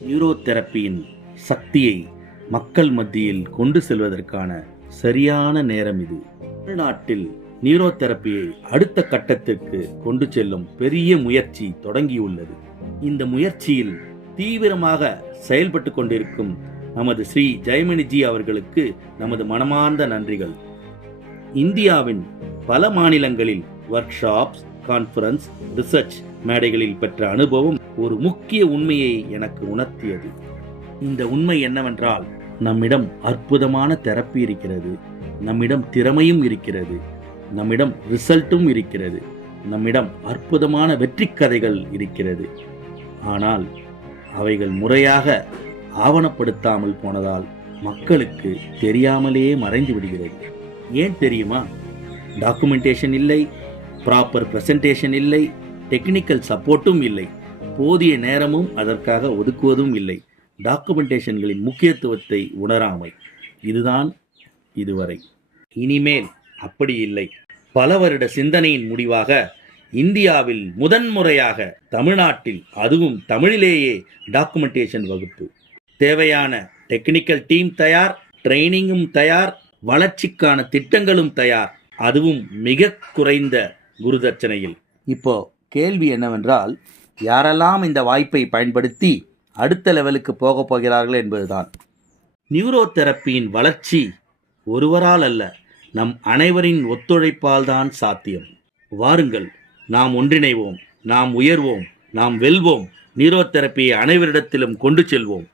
நியூரோதெரப்பியின் சக்தியை மக்கள் மத்தியில் கொண்டு செல்வதற்கான சரியான நேரம் இது. தமிழ்நாட்டில் நியூரோதெரப்பியை அடுத்த கட்டத்திற்கு கொண்டு செல்லும் பெரிய முயற்சி தொடங்கியுள்ளது. இந்த முயற்சியில் தீவிரமாக செயல்பட்டு கொண்டிருக்கும் நமது ஸ்ரீ ஜெயமணிஜி அவர்களுக்கு நமது மனமார்ந்த நன்றிகள். இந்தியாவின் பல மாநிலங்களில் ஒர்க் ஷாப்ஸ், கான்ஃபரன்ஸ், ரிசர்ச் மேடைகளில் பெற்ற அனுபவம் ஒரு முக்கிய உண்மையை எனக்கு உணர்த்தியது. இந்த உண்மை என்னவென்றால், நம்மிடம் அற்புதமான தெரப்பி இருக்கிறது, நம்மிடம் திறமையும் இருக்கிறது, நம்மிடம் ரிசல்ட்டும் இருக்கிறது, நம்மிடம் அற்புதமான வெற்றி கதைகள் இருக்கிறது. ஆனால் அவைகள் முறையாக ஆவணப்படுத்தாமல் போனதால் மக்களுக்கு தெரியாமலேயே மறைந்து விடுகிறது. ஏன் தெரியுமா? டாக்குமெண்டேஷன் இல்லை, ப்ராப்பர் பிரசன்டேஷன் இல்லை, டெக்னிக்கல் சப்போர்ட்டும் இல்லை, போதிய நேரமும் அதற்காக ஒதுக்குவதும் இல்லை. டாக்குமெண்டேஷன்களின் முக்கியத்துவத்தை உணராமை. இதுதான் இதுவரை. இனிமேல் அப்படி இல்லை. பல வருட சிந்தனையின் முடிவாக இந்தியாவில் முதன்முறையாக தமிழ்நாட்டில், அதுவும் தமிழிலேயே டாக்குமெண்டேஷன் வகுப்பு. தேவையான டெக்னிக்கல் டீம் தயார், ட்ரைனிங்கும் தயார், வளர்ச்சிக்கான திட்டங்களும் தயார், அதுவும் மிக குறைந்த குருதட்சணையில். இப்போ கேள்வி என்னவென்றால், யாரெல்லாம் இந்த வாய்ப்பை பயன்படுத்தி அடுத்த லெவலுக்கு போகப் போகிறார்கள் என்பதுதான். நியூரோதெரப்பியின் வளர்ச்சி ஒருவரால் அல்ல, நம் அனைவரின் ஒத்துழைப்பால் தான் சாத்தியம். வாருங்கள், நாம் ஒன்றிணைவோம், நாம் உயர்வோம், நாம் வெல்வோம், நியூரோதெரப்பியை அனைவரிடத்திலும் கொண்டு செல்வோம்.